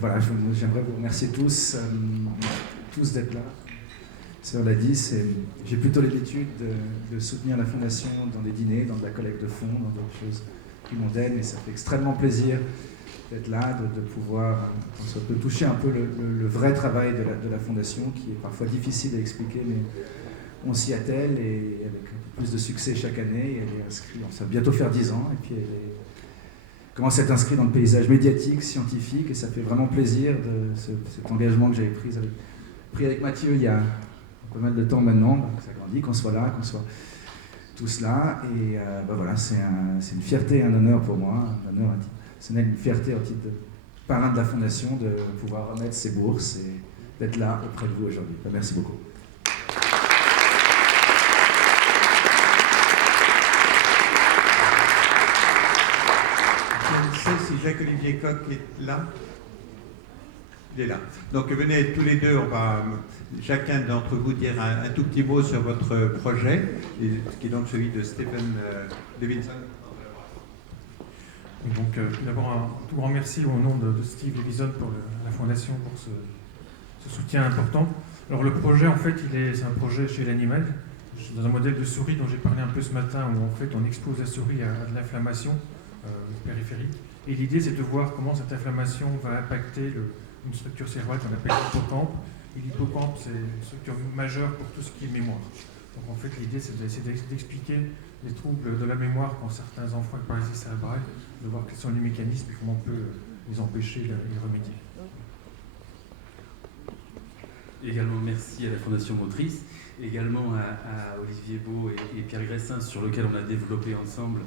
Voilà, j'aimerais vous remercier tous, tous d'être là. Ça, on l'a dit, j'ai plutôt l'habitude de soutenir la Fondation dans des dîners, dans de la collecte de fonds, dans d'autres choses plus mondaines, et ça fait extrêmement plaisir d'être là, de pouvoir ça peut toucher un peu le vrai travail de la Fondation, qui est parfois difficile à expliquer, mais on s'y attelle, et avec un peu plus de succès chaque année. Elle est inscrite, ça va bientôt faire 10 ans, et puis commence à être inscrite dans le paysage médiatique, scientifique, et ça fait vraiment plaisir de cet engagement que j'avais pris avec Mathieu il y a pas mal de temps maintenant, donc ça grandit, qu'on soit là, qu'on soit tous là, et voilà, c'est une fierté et un honneur pour moi, c'est une fierté en titre de parrain de la Fondation de pouvoir remettre ces bourses et d'être là auprès de vous aujourd'hui. Merci beaucoup. Si Jacques-Olivier Coq est là, il est là. Donc venez tous les deux, on va chacun d'entre vous dire un tout petit mot sur votre projet, qui est donc celui de Stephen Levinson. Donc d'abord un tout grand merci au nom de Steve Levinson pour la Fondation pour ce soutien important. Alors le projet en fait c'est un projet chez l'animal, dans un modèle de souris dont j'ai parlé un peu ce matin, où en fait on expose la souris à de l'inflammation périphérique. Et l'idée, c'est de voir comment cette inflammation va impacter une structure cérébrale qu'on appelle l'hippocampe. Et l'hippocampe, c'est une structure majeure pour tout ce qui est mémoire. Donc en fait, l'idée, c'est d'expliquer les troubles de la mémoire qu'ont certains enfants avec paralysie cérébrale, de voir quels sont les mécanismes et comment on peut les empêcher et les remédier. Également, merci à la Fondation Motrice, également à Olivier Beau et Pierre Gressin, sur lequel on a développé ensemble.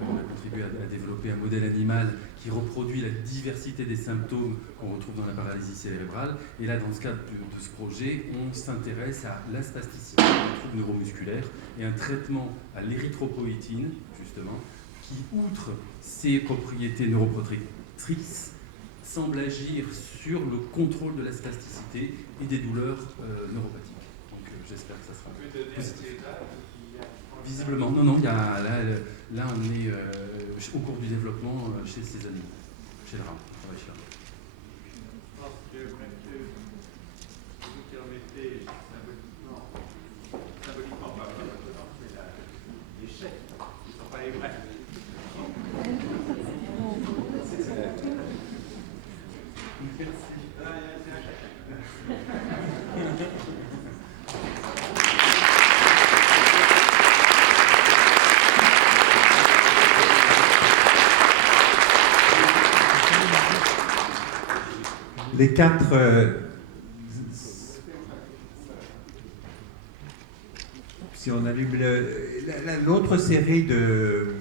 On a contribué à développer un modèle animal qui reproduit la diversité des symptômes qu'on retrouve dans la paralysie cérébrale. Et là, dans ce cadre de ce projet, on s'intéresse à la spasticité, un trouble neuromusculaire, et un traitement à l'érythropoïétine, justement, qui, outre ses propriétés neuroprotectrices, semble agir sur le contrôle de la spasticité et des douleurs neuropathiques. Donc j'espère que ça sera positif. Visiblement, non, il y a, là on est au cours du développement chez ces animaux, chez le rat, on travaille chez le rat. Je pense que Mathieu, vous permettez symboliquement, pas maintenant, c'est l'échec, qui ne sont pas les vrais. Les quatre si on allume l'autre série de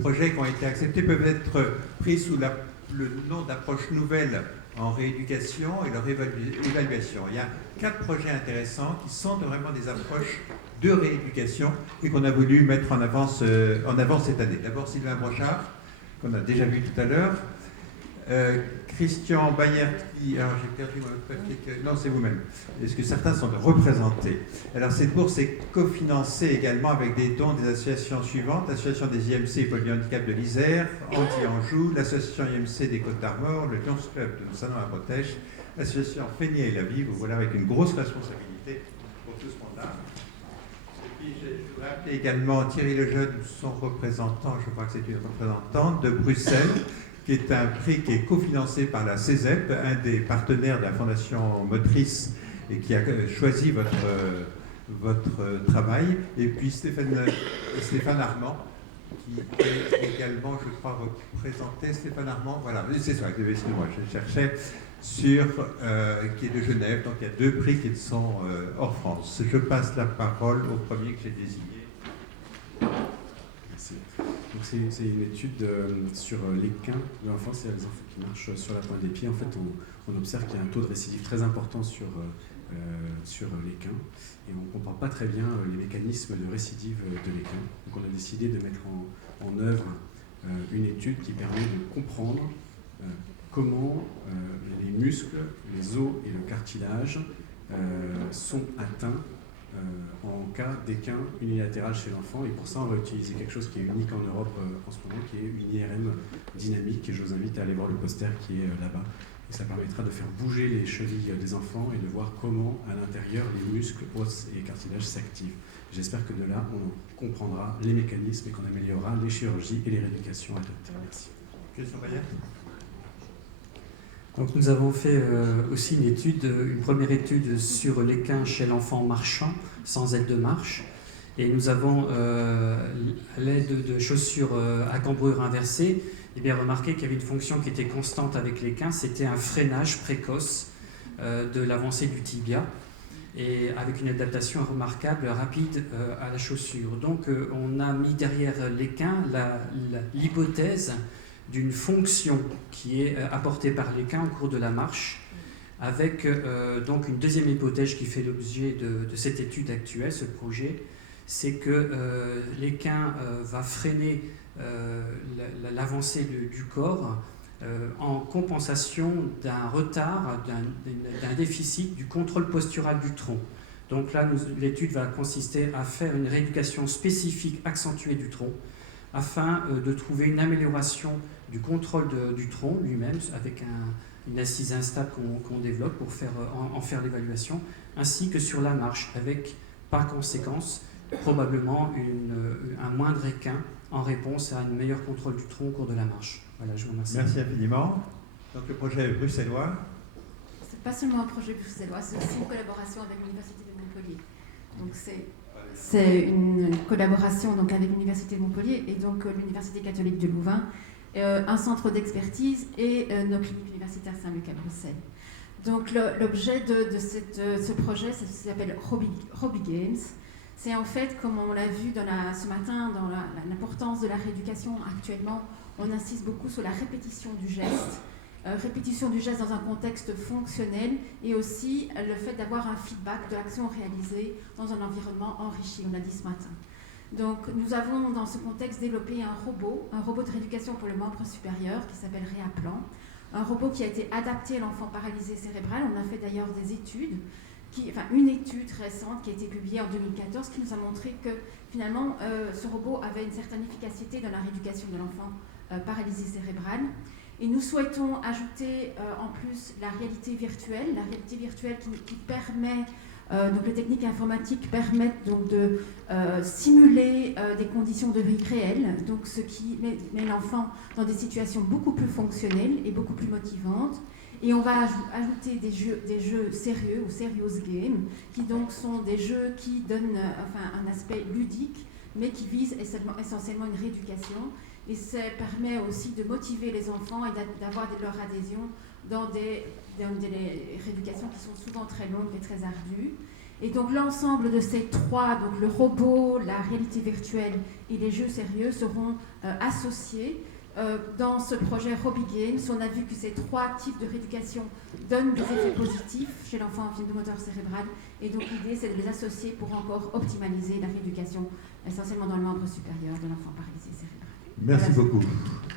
projets qui ont été acceptés peuvent être pris sous le nom d'approche nouvelle en rééducation et leur évaluation. Il y a 4 projets intéressants qui sont vraiment des approches de rééducation et qu'on a voulu mettre en avant cette année. D'abord Sylvain Brochard, qu'on a déjà vu tout à l'heure. Christian Bayerti, alors j'ai perdu mon papier, non c'est vous-même, est-ce que certains sont représentés? Alors cette bourse est cofinancée également avec des dons des associations suivantes: l'association des IMC et Polyhandicap de l'Isère, Anti-Anjou, l'association IMC des Côtes d'Armor, le Lions Club de Saint-Jean-la-Bretèche, l'association Feignet et la Vie. Vous voilà avec une grosse responsabilité pour tout ce monde-là. Et puis je voudrais appeler également Thierry Lejeune, son représentant, je crois que c'est une représentante de Bruxelles, qui est un prix qui est cofinancé par la CESEP, un des partenaires de la Fondation Motrice, et qui a choisi votre travail. Et puis Stéphane Armand, qui est également, je crois, représenté. Stéphane Armand, voilà, c'est ça, excusez-moi, je cherchais, qui est de Genève. Donc il y a 2 prix qui sont hors France. Je passe la parole au premier que j'ai désigné. C'est une étude sur l'équin de l'enfance et les enfants qui marchent sur la pointe des pieds. En fait, on observe qu'il y a un taux de récidive très important sur l'équin, et on ne comprend pas très bien les mécanismes de récidive de l'équin. Donc on a décidé de mettre en œuvre une étude qui permet de comprendre comment les muscles, les os et le cartilage sont atteints en cas d'équin unilatéral chez l'enfant. Et pour ça, on va utiliser quelque chose qui est unique en Europe en ce moment, qui est une IRM dynamique. Et je vous invite à aller voir le poster qui est là-bas. Et ça permettra de faire bouger les chevilles des enfants et de voir comment, à l'intérieur, les muscles, os et cartilages s'activent. J'espère que de là, on comprendra les mécanismes et qu'on améliorera les chirurgies et les rééducations adaptées. Merci. Question Bayet. Donc nous avons fait aussi une première étude sur l'équin chez l'enfant marchant, sans aide de marche. Et nous avons, à l'aide de chaussures à cambrure inversée, remarqué qu'il y avait une fonction qui était constante avec l'équin, c'était un freinage précoce de l'avancée du tibia, et avec une adaptation remarquable, rapide à la chaussure. Donc on a mis derrière l'équin l'hypothèse d'une fonction qui est apportée par l'équin au cours de la marche, avec donc une deuxième hypothèse qui fait l'objet de cette étude actuelle, ce projet, c'est que l'équin va freiner l'avancée du corps en compensation d'un retard, d'un déficit du contrôle postural du tronc. Donc là, l'étude va consister à faire une rééducation spécifique accentuée du tronc afin de trouver une amélioration du contrôle du tronc lui-même avec une assise instable qu'on développe pour en faire l'évaluation, ainsi que sur la marche avec, par conséquence, probablement un moindre équin en réponse à un meilleur contrôle du tronc au cours de la marche. Voilà, je vous remercie. Merci infiniment. Donc le projet bruxellois. C'est pas seulement un projet bruxellois, c'est aussi une collaboration avec l'Université de Montpellier. Donc c'est une collaboration donc avec l'Université de Montpellier et donc l'Université catholique de Louvain, un centre d'expertise et nos cliniques universitaires Saint-Luc à Bruxelles. Donc l'objet de ce projet, ça s'appelle Hobby Games. C'est en fait, comme on l'a vu ce matin, dans l'importance de la rééducation actuellement, on insiste beaucoup sur la répétition du geste dans un contexte fonctionnel et aussi le fait d'avoir un feedback de l'action réalisée dans un environnement enrichi, on l'a dit ce matin. Donc nous avons dans ce contexte développé un robot de rééducation pour le membre supérieur qui s'appelle Réaplan, un robot qui a été adapté à l'enfant paralysé cérébral. On a fait d'ailleurs des études, une étude récente qui a été publiée en 2014 qui nous a montré que finalement ce robot avait une certaine efficacité dans la rééducation de l'enfant paralysé cérébral. Et nous souhaitons ajouter en plus la réalité virtuelle qui permet, donc les techniques informatiques permettent donc de simuler des conditions de vie réelles, donc ce qui met l'enfant dans des situations beaucoup plus fonctionnelles et beaucoup plus motivantes. Et on va ajouter des jeux sérieux ou serious games, qui donc sont des jeux qui donnent un aspect ludique, mais qui visent essentiellement une rééducation. Et ça permet aussi de motiver les enfants et d'avoir leur adhésion dans des rééducations qui sont souvent très longues et très ardues. Et donc l'ensemble de ces trois, donc le robot, la réalité virtuelle et les jeux sérieux seront associés. Dans ce projet Hobby Games, on a vu que ces trois types de rééducation donnent des effets positifs chez l'enfant en moteur cérébral. Et donc l'idée, c'est de les associer pour encore optimaliser la rééducation, essentiellement dans le membre supérieur de l'enfant paralysé cérébral. Merci beaucoup.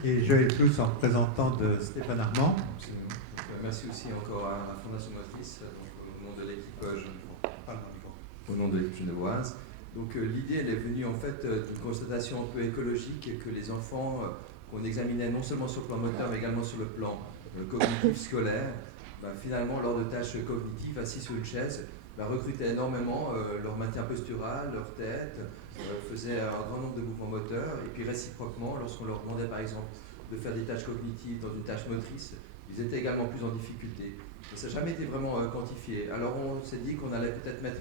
Et Joël Plus en représentant de Stéphane Armand. Merci aussi encore à la Fondation Motrice, au nom de l'équipe genevoise. Donc l'idée, elle est venue en fait d'une constatation un peu écologique que les enfants qu'on examinait non seulement sur le plan moteur mais également sur le plan cognitif scolaire, finalement lors de tâches cognitives assis sur une chaise, recrutaient énormément leur maintien postural, leur tête, faisaient un grand nombre de mouvements moteurs et puis réciproquement lorsqu'on leur demandait par exemple de faire des tâches cognitives dans une tâche motrice, ils étaient également plus en difficulté. Et ça n'a jamais été vraiment quantifié. Alors on s'est dit qu'on allait peut-être mettre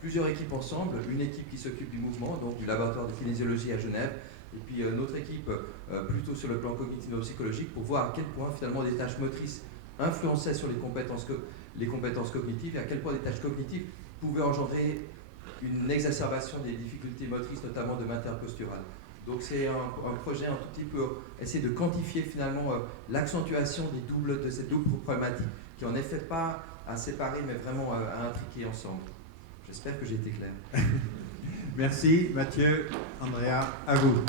plusieurs équipes ensemble, une équipe qui s'occupe du mouvement, donc du laboratoire de kinésiologie à Genève, et puis notre équipe plutôt sur le plan cognitivo-psychologique pour voir à quel point finalement des tâches motrices influençaient sur les compétences cognitives et à quel point des tâches cognitives pouvaient engendrer une exacerbation des difficultés motrices, notamment de maintien postural. Donc c'est un projet un tout petit peu essayer de quantifier finalement l'accentuation de cette double problématique qui en effet pas à séparer mais vraiment à intriquer ensemble. J'espère que j'ai été clair. Merci Mathieu, Andrea, à vous.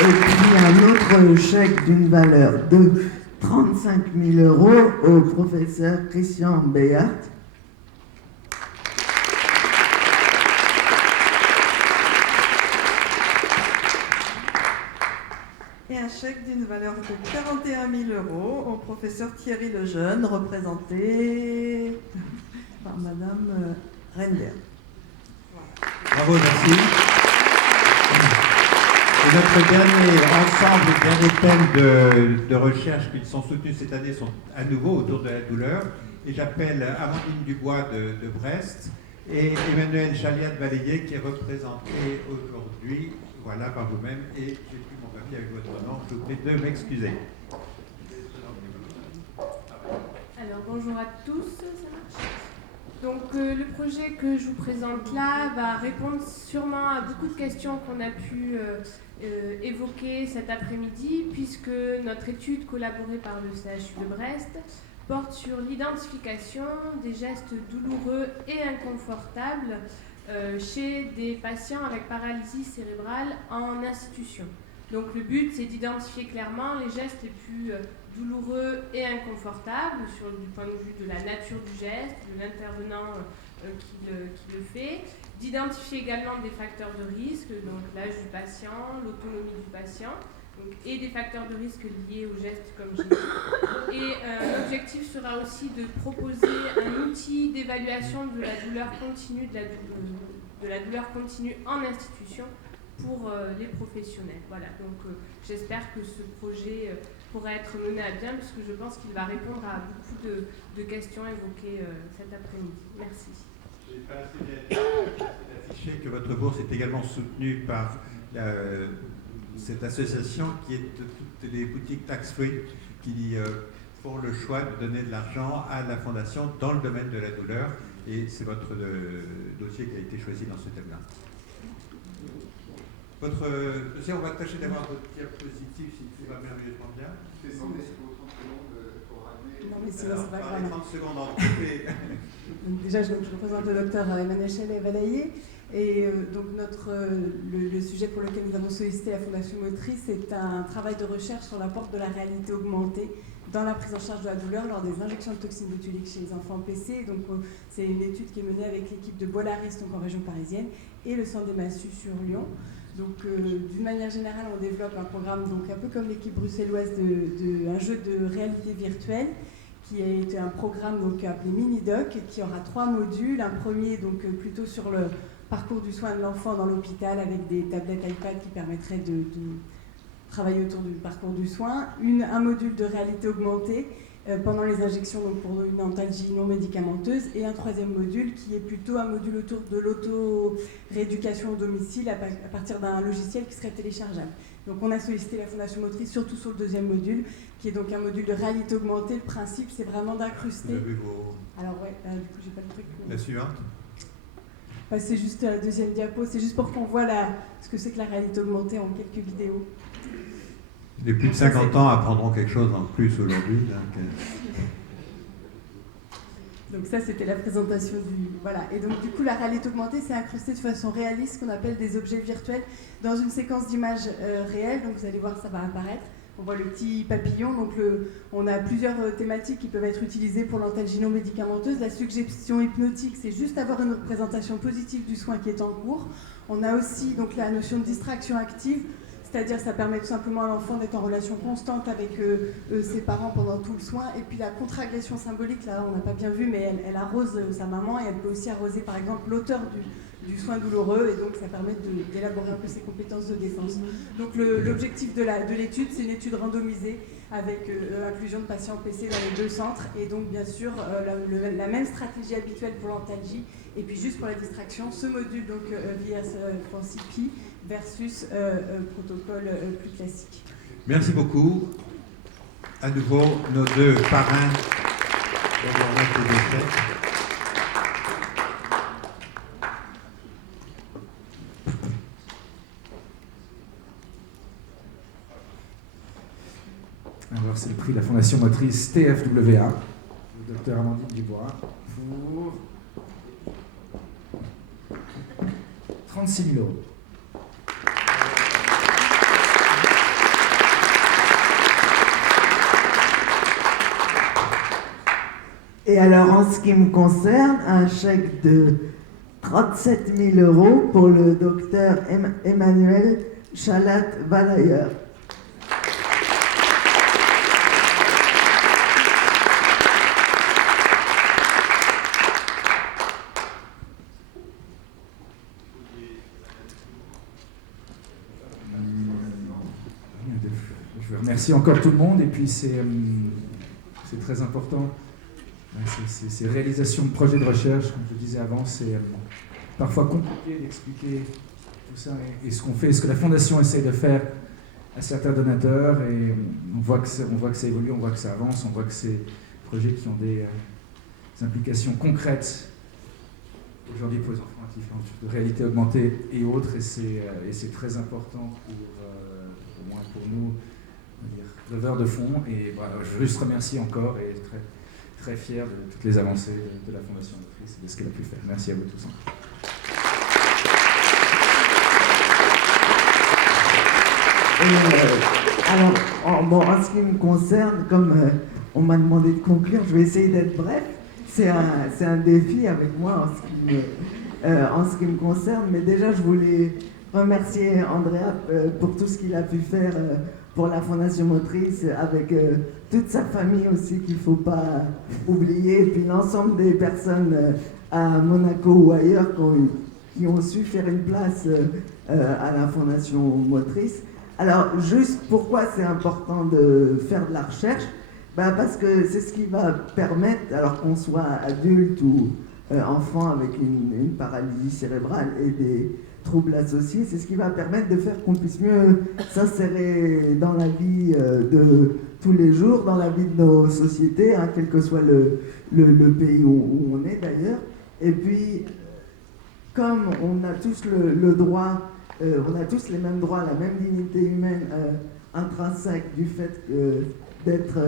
Et puis un autre chèque d'une valeur de 35 000 € au professeur Christian Béat. Et un chèque d'une valeur de 41 000 € au professeur Thierry Lejeune, représenté par Madame Render. Bravo, merci. Et notre dernier thème de recherche qui sont soutenus cette année sont à nouveau autour de la douleur. Et j'appelle Amandine Dubois de Brest et Emmanuel Chaliat de Balayer qui est représenté aujourd'hui, voilà, par vous-même. Et j'ai plus mon papier avec votre nom, je vous prie de m'excuser. Alors bonjour à tous, ça marche. Donc le projet que je vous présente là va répondre sûrement à beaucoup de questions qu'on a pu évoquer cet après-midi, puisque notre étude collaborée par le CHU de Brest porte sur l'identification des gestes douloureux et inconfortables chez des patients avec paralysie cérébrale en institution. Donc le but, c'est d'identifier clairement les gestes les plus douloureux et inconfortables du point de vue de la nature du geste, de l'intervenant qui le fait, d'identifier également des facteurs de risque, donc l'âge du patient, l'autonomie du patient, et des facteurs de risque liés au geste comme j'ai dit. Et l'objectif sera aussi de proposer un outil d'évaluation de la douleur continue, de la douleur continue en institution pour les professionnels. Voilà, donc j'espère que ce projet pourra être mené à bien, puisque je pense qu'il va répondre à beaucoup de questions évoquées cet après-midi. Merci. Je n'ai pas assez bien affiché que votre bourse est également soutenue par cette association qui est de toutes les boutiques tax-free qui font le choix de donner de l'argent à la fondation dans le domaine de la douleur. Et c'est votre dossier qui a été choisi dans ce thème-là. Votre dossier, on va tâcher d'avoir votre diapositive si tout va merveilleusement bien. Non, mais sinon, c'est pas grave. 30 secondes en couper. Déjà, je représente le docteur Emmanuel Chaliat-Balayer. Et donc, le sujet pour lequel nous avons sollicité la Fondation Motrice, c'est un travail de recherche sur l'apport de la réalité augmentée dans la prise en charge de la douleur lors des injections de toxines botuliques chez les enfants PC. Donc, c'est une étude qui est menée avec l'équipe de Bois-Laris, donc en région parisienne, et le Centre des Massus sur Lyon. Donc, d'une manière générale, on développe un programme, donc un peu comme l'équipe bruxelloise, un jeu de réalité virtuelle, qui est un programme donc appelé Minidoc, qui aura 3 modules. Un premier, donc plutôt sur le parcours du soin de l'enfant dans l'hôpital, avec des tablettes iPad qui permettraient de travailler autour du parcours du soin. Un module de réalité augmentée pendant les injections, donc pour une antalgie non médicamenteuse, et un 3e module qui est plutôt un module autour de l'auto-rééducation au domicile à partir d'un logiciel qui serait téléchargeable. Donc on a sollicité la Fondation Motrice surtout sur le 2e module, qui est donc un module de réalité augmentée. Le principe, c'est vraiment d'incruster... Vous avez vos... Alors ouais, du coup j'ai pas le truc... La suivante. C'est juste la 2e diapo, c'est juste pour qu'on voit ce que c'est que la réalité augmentée en quelques vidéos. Les plus de 50 ans apprendront quelque chose en plus aujourd'hui. Donc ça, c'était la présentation du... Voilà. Et donc du coup, la réalité augmentée, c'est incrusté de façon réaliste, ce qu'on appelle des objets virtuels, dans une séquence d'images réelles. Donc vous allez voir, ça va apparaître. On voit le petit papillon. Donc on a plusieurs thématiques qui peuvent être utilisées pour l'antalgie non médicamenteuse. La suggestion hypnotique, c'est juste avoir une représentation positive du soin qui est en cours. On a aussi donc la notion de distraction active. C'est-à-dire ça permet tout simplement à l'enfant d'être en relation constante avec ses parents pendant tout le soin. Et puis la contre-agression symbolique, là on n'a pas bien vu, mais elle arrose sa maman et elle peut aussi arroser par exemple l'auteur du soin douloureux, et donc ça permet d'élaborer un peu ses compétences de défense. Donc l'objectif de l'étude, c'est une étude randomisée avec inclusion de patients PC dans les 2 centres, et donc bien sûr la même stratégie habituelle pour l'antalgie, et puis juste pour la distraction, ce module donc VS-FanciPi versus protocole plus classique. Merci beaucoup. À nouveau, nos 2 parrains. Alors, c'est le prix de la Fondation Motrice TFWA, le docteur Amandine Dubois, pour 36 000 €. Et alors, en ce qui me concerne, un chèque de 37 000 € pour le docteur Emmanuel Chalat-Valayer. Je remercie encore tout le monde, et puis c'est très important. Ces réalisations de projets de recherche, comme je le disais avant, c'est parfois compliqué d'expliquer tout ça et ce qu'on fait, ce que la Fondation essaie de faire à certains donateurs, et on voit que ça évolue, on voit que ça avance, on voit que c'est des projets qui ont des implications concrètes aujourd'hui pour les enfants de réalité augmentée et autres, et c'est très important au moins pour nous, leveurs de fonds. Et voilà, je veux juste remercier encore, et très, très fier de toutes les avancées de la Fondation Motrice et de ce qu'elle a pu faire. Merci à vous tous. Alors, en ce qui me concerne, comme on m'a demandé de conclure, je vais essayer d'être bref. C'est un défi avec moi en ce qui me concerne, mais déjà je voulais remercier Andrea pour tout ce qu'il a pu faire pour la Fondation Motrice, avec toute sa famille aussi qu'il ne faut pas oublier, et puis l'ensemble des personnes à Monaco ou ailleurs qui ont su faire une place à la Fondation Motrice. Alors, juste pourquoi c'est important de faire de la recherche? Parce que c'est ce qui va permettre, alors qu'on soit adulte ou enfant avec une paralysie cérébrale et des troubles associés, c'est ce qui va permettre de faire qu'on puisse mieux s'insérer dans la vie de tous les jours, dans la vie de nos sociétés, hein, quel que soit le pays où on est d'ailleurs. Et puis, comme on a tous le droit, on a tous les mêmes droits, la même dignité humaine intrinsèque du fait d'être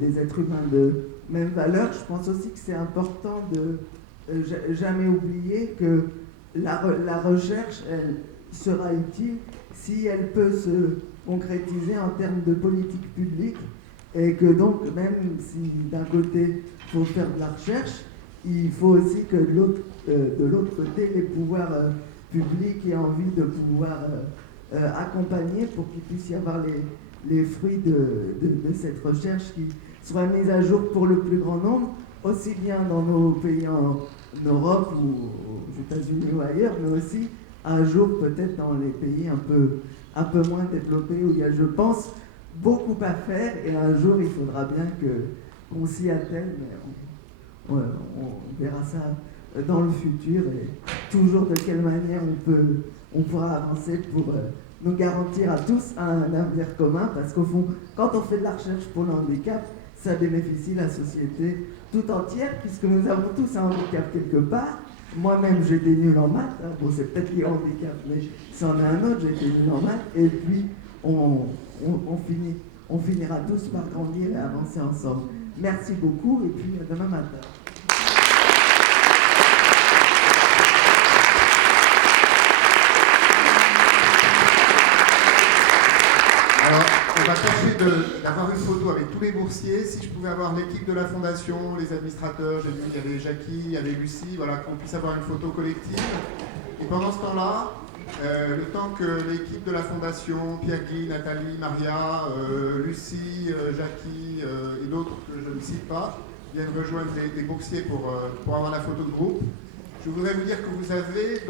des êtres humains de même valeur, je pense aussi que c'est important de jamais oublier que la recherche, elle sera utile si elle peut se concrétiser en termes de politique publique, et que donc, même si d'un côté il faut faire de la recherche, il faut aussi que de l'autre côté, les pouvoirs publics aient envie de pouvoir accompagner pour qu'il puisse y avoir les fruits de cette recherche qui soient mis à jour pour le plus grand nombre, aussi bien dans nos pays en Europe ou aux États-Unis ou ailleurs, mais aussi à jour peut-être dans les pays un peu moins développés où il y a, je pense, beaucoup à faire, et un jour il faudra bien qu'on s'y attelle, mais on verra ça dans le futur, et toujours de quelle manière on pourra avancer pour nous garantir à tous un avenir commun, parce qu'au fond, quand on fait de la recherche pour le handicap, ça bénéficie la société tout entière, puisque nous avons tous un handicap quelque part. Moi-même, j'ai été nul en maths, hein. Bon, c'est peut-être lié au handicap, mais c'en est un autre, j'ai été nul en maths, et puis on finira tous par grandir et avancer ensemble. Merci beaucoup, et puis à demain matin. Alors, on va tâcher d'avoir une photo avec tous les boursiers. Si je pouvais avoir l'équipe de la Fondation, les administrateurs, j'ai vu il y avait Jackie, il y avait Lucie, voilà, qu'on puisse avoir une photo collective. Et pendant ce temps-là, le temps que l'équipe de la Fondation, Pierre-Guy, Nathalie, Maria, Lucie, Jackie et d'autres que je ne cite pas, viennent rejoindre les boursiers pour avoir la photo de groupe, je voudrais vous dire que vous avez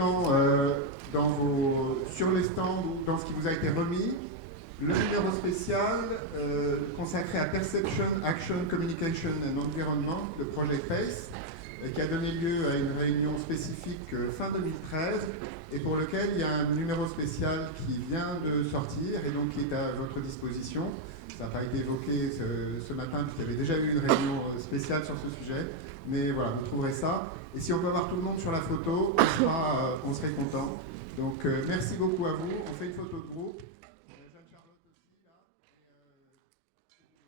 sur les stands ou dans ce qui vous a été remis, le numéro spécial consacré à Perception, Action, Communication and Environment, le projet PACE, qui a donné lieu à une réunion spécifique fin 2013 et pour lequel il y a un numéro spécial qui vient de sortir et donc qui est à votre disposition. Ça n'a pas été évoqué ce matin puisqu'il y avait déjà eu une réunion spéciale sur ce sujet, mais voilà, vous trouverez ça. Et si on peut avoir tout le monde sur la photo, on serait content. Donc merci beaucoup à vous, on fait une photo de groupe.